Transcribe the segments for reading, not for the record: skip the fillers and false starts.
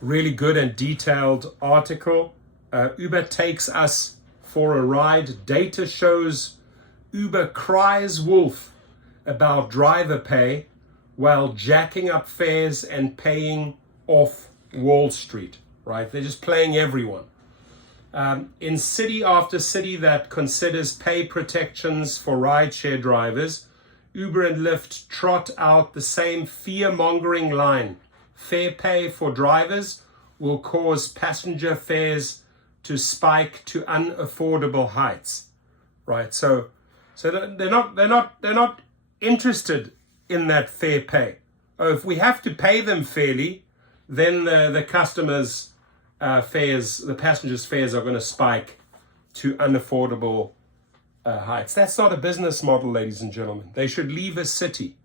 Really good and detailed article. Uber takes us for a ride. Data shows Uber cries wolf about driver pay while jacking up fares and paying off Wall Street, right? They're just playing everyone. In city after city that considers pay protections for rideshare drivers, Uber and Lyft trot out the same fear-mongering line. Fair pay for drivers will cause passenger fares to spike to unaffordable heights, right? So they're not interested in that fair pay. If we have to pay them fairly, then the customers' fares, the passengers' fares are going to spike to unaffordable heights. That's not a business model, ladies and gentlemen. They should leave a city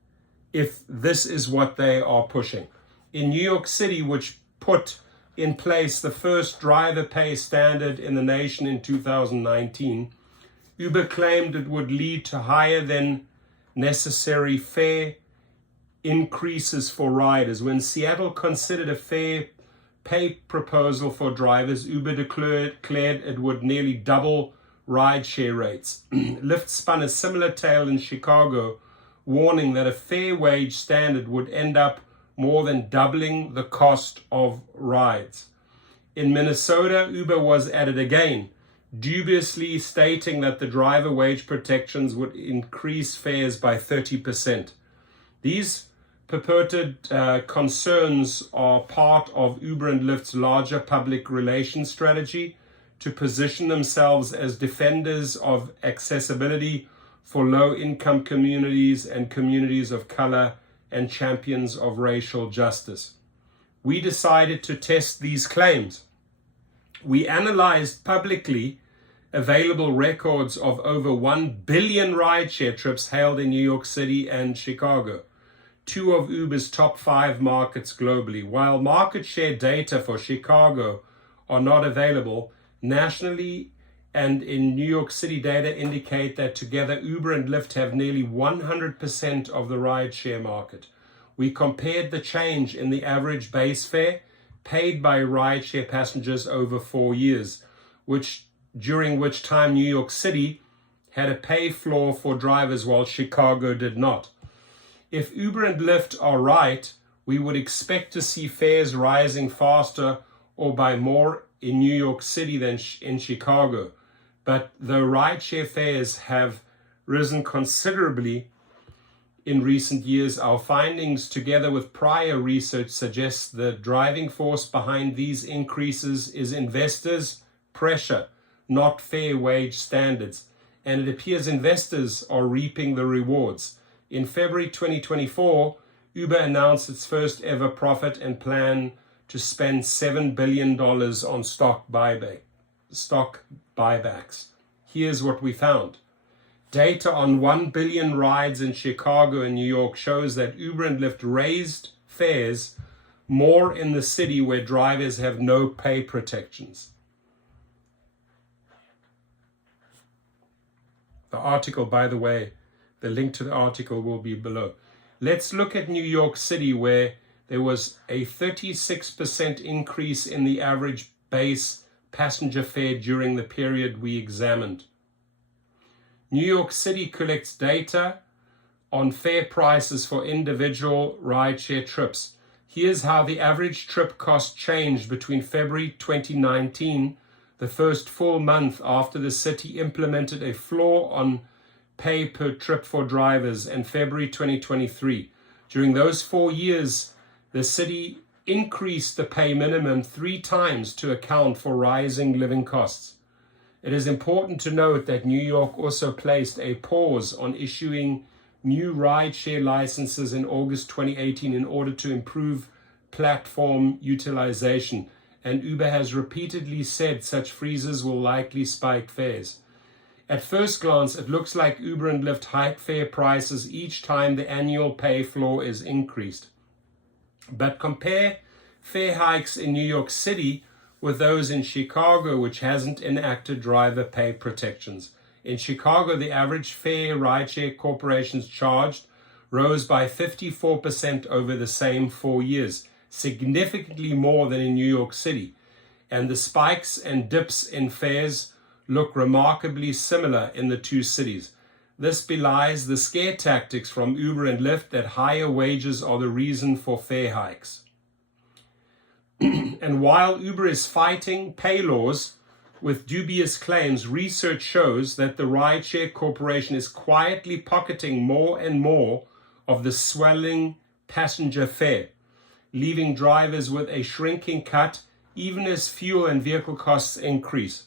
if this is what they are pushing. In New York City, which put in place the first driver pay standard in the nation in 2019, Uber claimed it would lead to higher than necessary fare increases for riders. When Seattle considered a fair pay proposal for drivers, Uber declared it would nearly double rideshare rates. Lyft spun a similar tale in Chicago, warning that a fair wage standard would end up more than doubling the cost of rides. In Minnesota, Uber was at it again, dubiously stating that the driver wage protections would increase fares by 30%. These purported concerns are part of Uber and Lyft's larger public relations strategy to position themselves as defenders of accessibility for low-income communities and communities of color and champions of racial justice. We decided to test these claims. We analyzed publicly available records of over 1 billion rideshare trips hailed in New York City and Chicago, two of Uber's top 5 markets globally. While market share data for Chicago are not available, nationally and in New York City data indicate that together Uber and Lyft have nearly 100% of the rideshare market. We compared the change in the average base fare paid by rideshare passengers over 4 years, during which time New York City had a pay floor for drivers while Chicago did not. If Uber and Lyft are right, we would expect to see fares rising faster or by more in New York City than in Chicago. But though rideshare fares have risen considerably in recent years, our findings together with prior research suggest the driving force behind these increases is investors' pressure, not fair wage standards. And it appears investors are reaping the rewards. In February 2024, Uber announced its first ever profit and plan to spend $7 billion on stock buybacks. Here's what we found. Data on 1 billion rides in Chicago and New York shows that Uber and Lyft raised fares more in the city where drivers have no pay protections. The article, by the way, the link to the article will be below. Let's look at New York City, where there was a 36% increase in the average base passenger fare during the period we examined. New York City collects data on fare prices for individual rideshare trips. Here's how the average trip cost changed between February 2019, the first full month after the city implemented a floor on pay per trip for drivers, and February 2023. During those 4 years, the city increased the pay minimum 3 times to account for rising living costs. It is important to note that New York also placed a pause on issuing new rideshare licenses in August 2018 in order to improve platform utilization, and Uber has repeatedly said such freezes will likely spike fares. At first glance, it looks like Uber and Lyft hike fare prices each time the annual pay floor is increased. But compare fare hikes in New York City with those in Chicago, which hasn't enacted driver pay protections. In Chicago, the average fare rideshare corporations charged rose by 54% over the same 4 years. significantly more than in New York City, and the spikes and dips in fares look remarkably similar in the two cities. This belies the scare tactics from Uber and Lyft that higher wages are the reason for fare hikes. And while Uber is fighting pay laws with dubious claims, research shows that the Rideshare Corporation is quietly pocketing more and more of the swelling passenger fare, leaving drivers with a shrinking cut even as fuel and vehicle costs increase.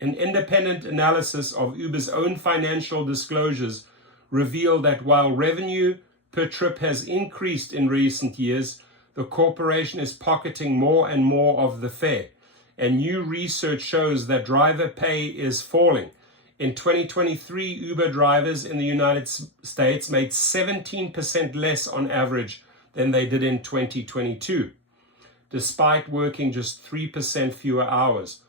An independent analysis of Uber's own financial disclosures revealed that while revenue per trip has increased in recent years, the corporation is pocketing more and more of the fare, and new research shows that driver pay is falling. In 2023, Uber drivers in the United States made 17% less on average than they did in 2022, despite working just 3% fewer hours.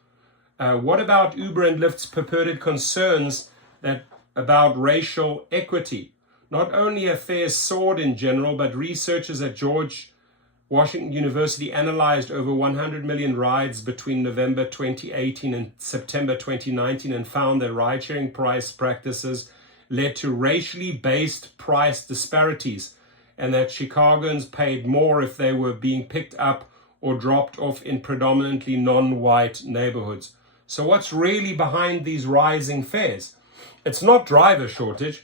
What about Uber and Lyft's purported concerns about racial equity? Not only have fares soared in general, but researchers at George Washington University analyzed over 100 million rides between November 2018 and September 2019 and found that ride-sharing price practices led to racially based price disparities, and that Chicagoans paid more if they were being picked up or dropped off in predominantly non-white neighborhoods. So what's really behind these rising fares? It's not driver shortage.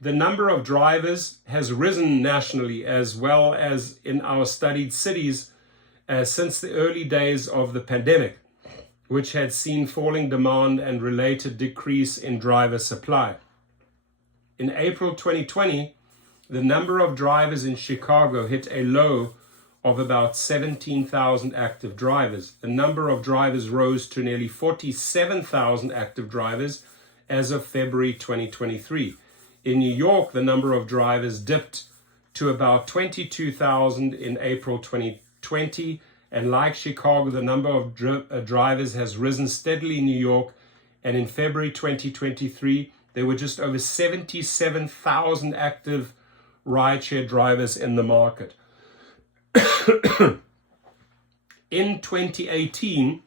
The number of drivers has risen nationally as well as in our studied cities since the early days of the pandemic, which had seen falling demand and related decrease in driver supply. In April 2020, the number of drivers in Chicago hit a low of about 17,000 active drivers. The number of drivers rose to nearly 47,000 active drivers as of February 2023. In New York, the number of drivers dipped to about 22,000 in April 2020, and like Chicago, the number of drivers has risen steadily in New York, and in February 2023, there were just over 77,000 active rideshare drivers in the market. In 2018,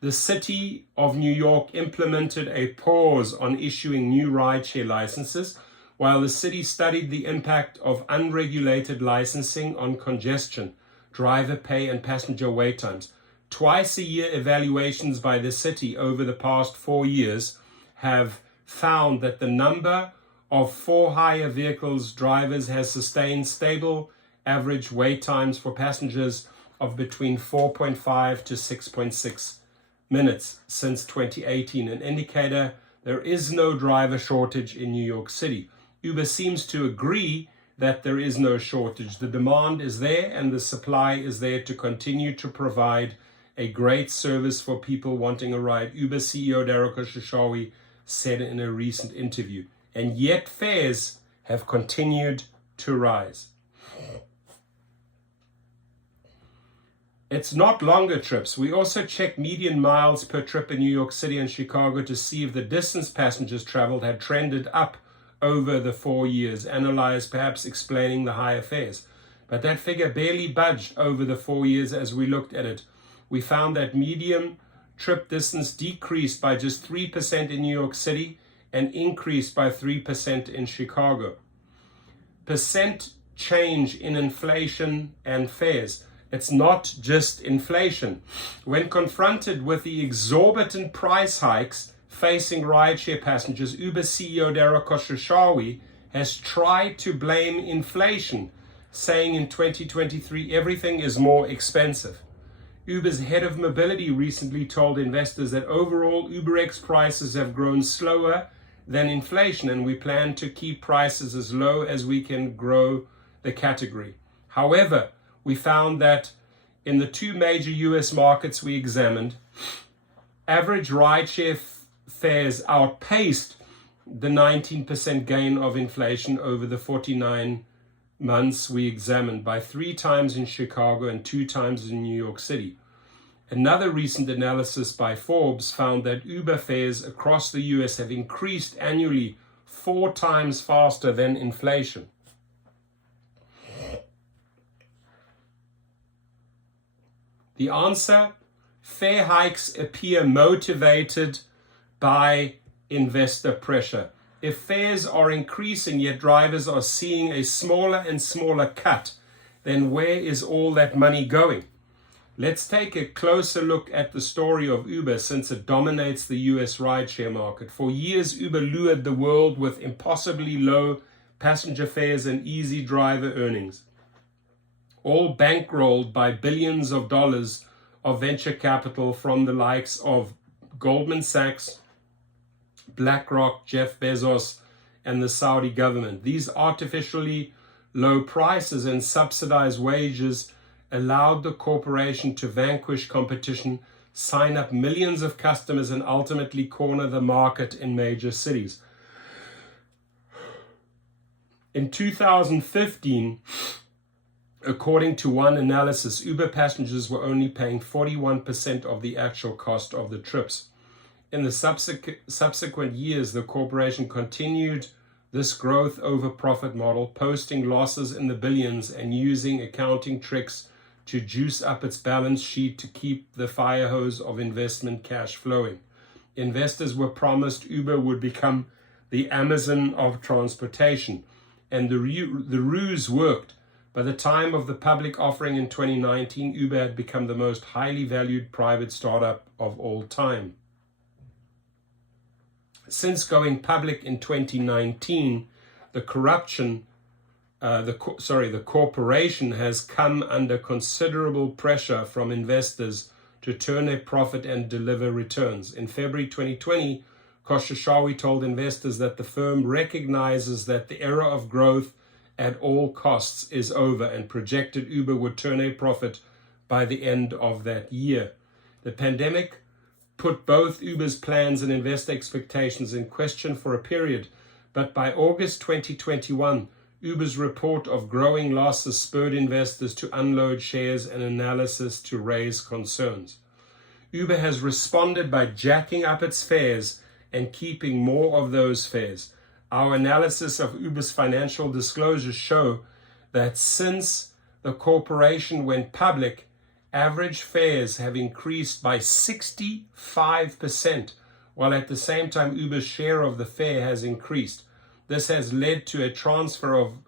the city of New York implemented a pause on issuing new rideshare licenses while the city studied the impact of unregulated licensing on congestion, driver pay, and passenger wait times. Twice-a-year evaluations by the city over the past 4 years have found that the number of for-hire vehicles drivers has sustained stable average wait times for passengers of between 4.5 to 6.6 minutes since 2018, an indicator there is no driver shortage in New York City. Uber seems to agree that there is no shortage. The demand is there and the supply is there to continue to provide a great service for people wanting a ride, Uber CEO Dara Khosrowshahi said in a recent interview. And yet fares have continued to rise. It's not longer trips. We also checked median miles per trip in New York City and Chicago to see if the distance passengers traveled had trended up over the 4 years, analyzed perhaps explaining the higher fares. But that figure barely budged over the 4 years as we looked at it. We found that median trip distance decreased by just 3% in New York City and increased by 3% in Chicago. Percent change in inflation and fares. It's not just inflation. When confronted with the exorbitant price hikes facing rideshare passengers, Uber CEO Dara Khosrowshahi has tried to blame inflation, saying in 2023 everything is more expensive. Uber's head of mobility recently told investors that overall UberX prices have grown slower than inflation, and we plan to keep prices as low as we can grow the category. However, we found that in the 2 major US markets we examined, average rideshare fares outpaced the 19% gain of inflation over the 49 months we examined by 3 times in Chicago and 2 times in New York City. Another recent analysis by Forbes found that Uber fares across the US have increased annually 4 times faster than inflation. The answer: fare hikes appear motivated by investor pressure. If fares are increasing yet drivers are seeing a smaller and smaller cut, then where is all that money going? Let's take a closer look at the story of Uber, since it dominates the US rideshare market. For years, Uber lured the world with impossibly low passenger fares and easy driver earnings, all bankrolled by billions of dollars of venture capital from the likes of Goldman Sachs, BlackRock, Jeff Bezos, and the Saudi government. These artificially low prices and subsidized wages allowed the corporation to vanquish competition, sign up millions of customers, and ultimately corner the market in major cities. In 2015, according to one analysis, Uber passengers were only paying 41% of the actual cost of the trips. In the subsequent years, the corporation continued this growth over profit model, posting losses in the billions and using accounting tricks to juice up its balance sheet to keep the fire hose of investment cash flowing. Investors were promised Uber would become the Amazon of transportation, and the ruse worked. By the time of the public offering in 2019, Uber had become the most highly valued private startup of all time. Since going public in 2019, the corporation has come under considerable pressure from investors to turn a profit and deliver returns. In February 2020, Khosrowshahi told investors that the firm recognizes that the era of growth at all costs is over and projected Uber would turn a profit by the end of that year. The pandemic put both Uber's plans and investor expectations in question for a period, but by August 2021, Uber's report of growing losses spurred investors to unload shares and analysis to raise concerns. Uber has responded by jacking up its fares and keeping more of those fares. Our analysis of Uber's financial disclosures show that since the corporation went public, average fares have increased by 65%, while at the same time Uber's share of the fare has increased. This has led to a transfer of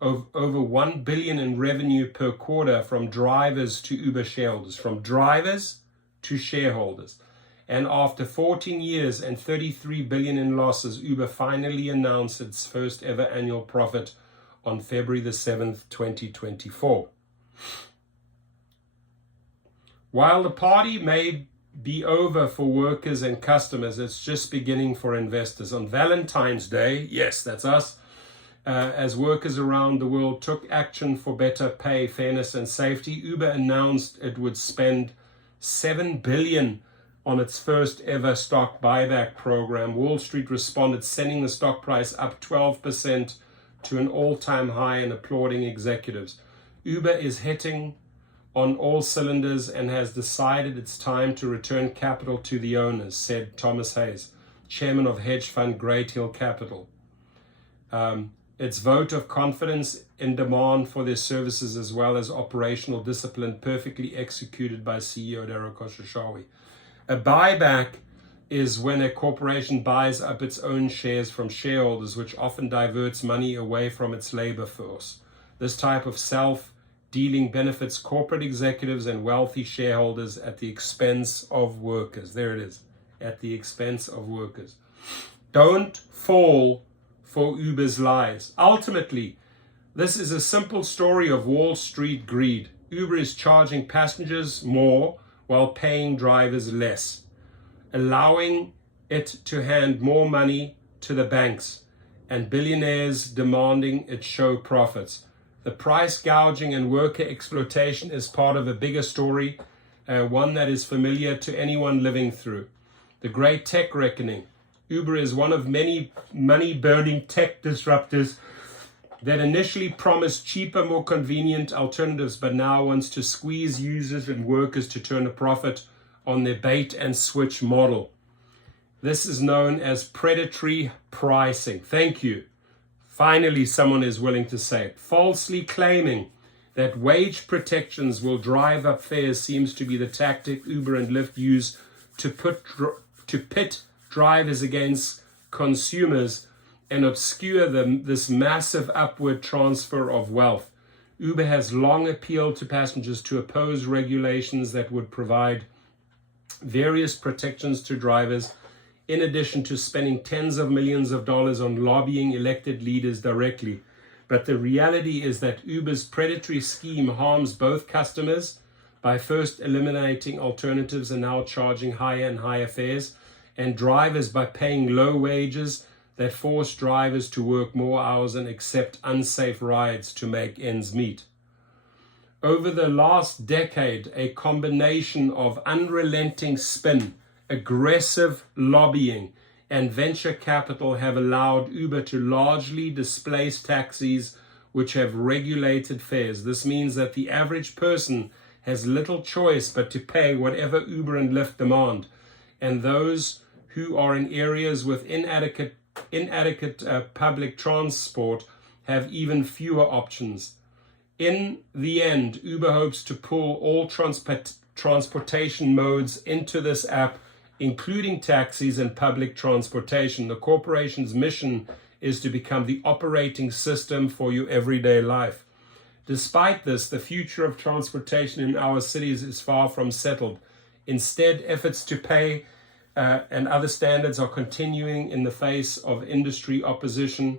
over $1 billion in revenue per quarter from drivers to Uber shareholders, from drivers to shareholders. And after 14 years and $33 billion in losses, Uber finally announced its first ever annual profit on February the 7th, 2024. While the party may be over for workers and customers, it's just beginning for investors. On Valentine's Day, yes, that's us, as workers around the world took action for better pay, fairness, and safety, Uber announced it would spend $7 billion on its first ever stock buyback program. Wall Street responded, sending the stock price up 12% to an all-time high and applauding executives. Uber is hitting on all cylinders and has decided it's time to return capital to the owners, said Thomas Hayes, chairman of hedge fund Great Hill Capital. Its vote of confidence in demand for their services as well as operational discipline perfectly executed by CEO Dara Khosrowshahi. A buyback is when a corporation buys up its own shares from shareholders, which often diverts money away from its labor force. This type of self-dealing benefits corporate executives and wealthy shareholders at the expense of workers. There it is, at the expense of workers. Don't fall for Uber's lies. Ultimately, this is a simple story of Wall Street greed. Uber is charging passengers more while paying drivers less, allowing it to hand more money to the banks and billionaires demanding it show profits. The price gouging and worker exploitation is part of a bigger story, one that is familiar to anyone living through the great tech reckoning. Uber is one of many money-burning tech disruptors that initially promised cheaper, more convenient alternatives, but now wants to squeeze users and workers to turn a profit on their bait-and-switch model. This is known as predatory pricing. Thank you. Finally, someone is willing to say it. Falsely claiming That wage protections will drive up fares seems to be the tactic Uber and Lyft use to pit drivers against consumers and obscure this massive upward transfer of wealth. Uber has long appealed to passengers to oppose regulations that would provide various protections to drivers, in addition to spending tens of millions of dollars on lobbying elected leaders directly. But the reality is that Uber's predatory scheme harms both customers by first eliminating alternatives and now charging higher and higher fares, and drivers by paying low wages that force drivers to work more hours and accept unsafe rides to make ends meet. Over the last decade, a combination of unrelenting spin, aggressive lobbying, and venture capital have allowed Uber to largely displace taxis which have regulated fares. This means that the average person has little choice but to pay whatever Uber and Lyft demand, and those who are in areas with inadequate public transport have even fewer options. In the end, Uber hopes to pull all transportation modes into this app, including taxis and public transportation. The corporation's mission is to become the operating system for your everyday life. Despite this, the future of transportation in our cities is far from settled. Instead, efforts to pay and other standards are continuing in the face of industry opposition,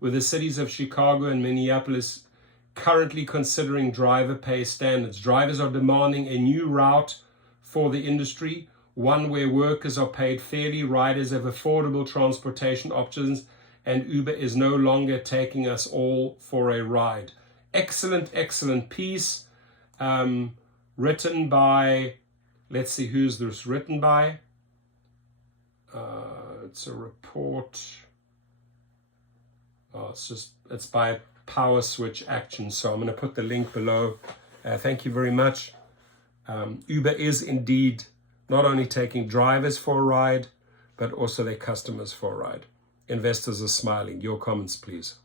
with the cities of Chicago and Minneapolis currently considering driver pay standards. Drivers are demanding a new route for the industry, one where workers are paid fairly, riders have affordable transportation options, and Uber is no longer taking us all for a ride. Excellent piece, written by, let's see who's this written by. It's a report. It's by Power Switch Action. So I'm going to put the link below. Thank you very much. Uber is indeed not only taking drivers for a ride, but also their customers for a ride. Investors are smiling. Your comments, please.